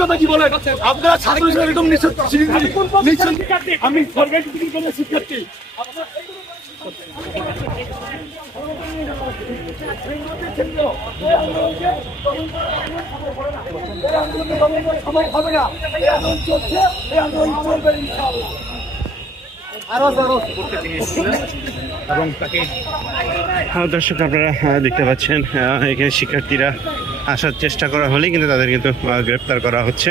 কথা কি বলেন আপনারা ছাত্র হিসেবে একদম আমি সরকারি শিক্ষার্থী হবে না দর্শক আপনারা দেখতে পাচ্ছেন এখানে শিক্ষার্থীরা আসার চেষ্টা করা হলেই কিন্তু তাদের কিন্তু গ্রেপ্তার করা হচ্ছে।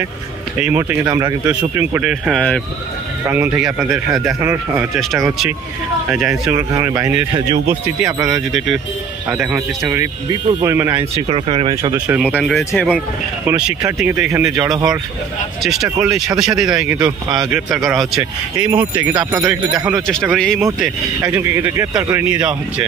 এই মুহূর্তে কিন্তু আমরা কিন্তু সুপ্রিম কোর্টের প্রাঙ্গণ থেকে আপনাদের দেখানোর চেষ্টা করছি যে আইন শৃঙ্খলা বাহিনীর যে উপস্থিতি আপনারা যদি একটু দেখানোর চেষ্টা করি। বিপুল পরিমাণে আইন শৃঙ্খলা বাহিনীর সদস্য মোতায়েন রয়েছে এবং কোনো শিক্ষার্থী কিন্তু এখানে জড়ো হওয়ার চেষ্টা করলে সাথে সাথেই তাকে কিন্তু গ্রেপ্তার করা হচ্ছে। এই মুহূর্তে কিন্তু আপনাদের একটু দেখানোর চেষ্টা করি, এই মুহূর্তে একজনকে কিন্তু গ্রেপ্তার করে নিয়ে যাওয়া হচ্ছে।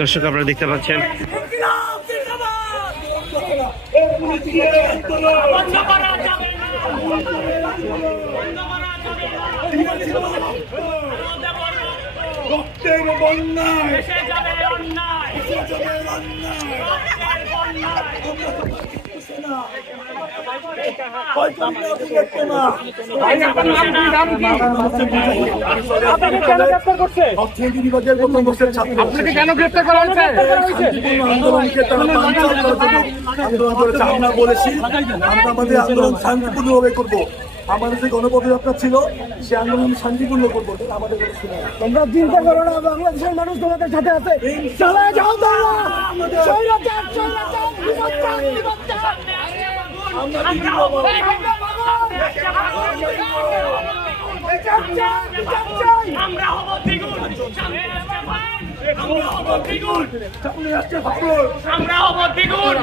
দর্শক আপনারা দেখতে পাচ্ছেন অর্থনীতি বিভাগের আপনাকে কেন গ্রেপ্তার করা হয়েছে? আন্দোলন করেছে, আমরা বলেছি আমরা আমাদের আন্দোলন শান্তিপূর্ণভাবে করবো। আমাদের যে গণপদযাত্রা ছিল সে আন্দোলন শান্তিপূর্ণ করবো। আমাদের তোমরা চিন্তা করো না, বাংলাদেশের মানুষ তোমাদের সাথে আছে। আমরা হব দ্বিগুণ।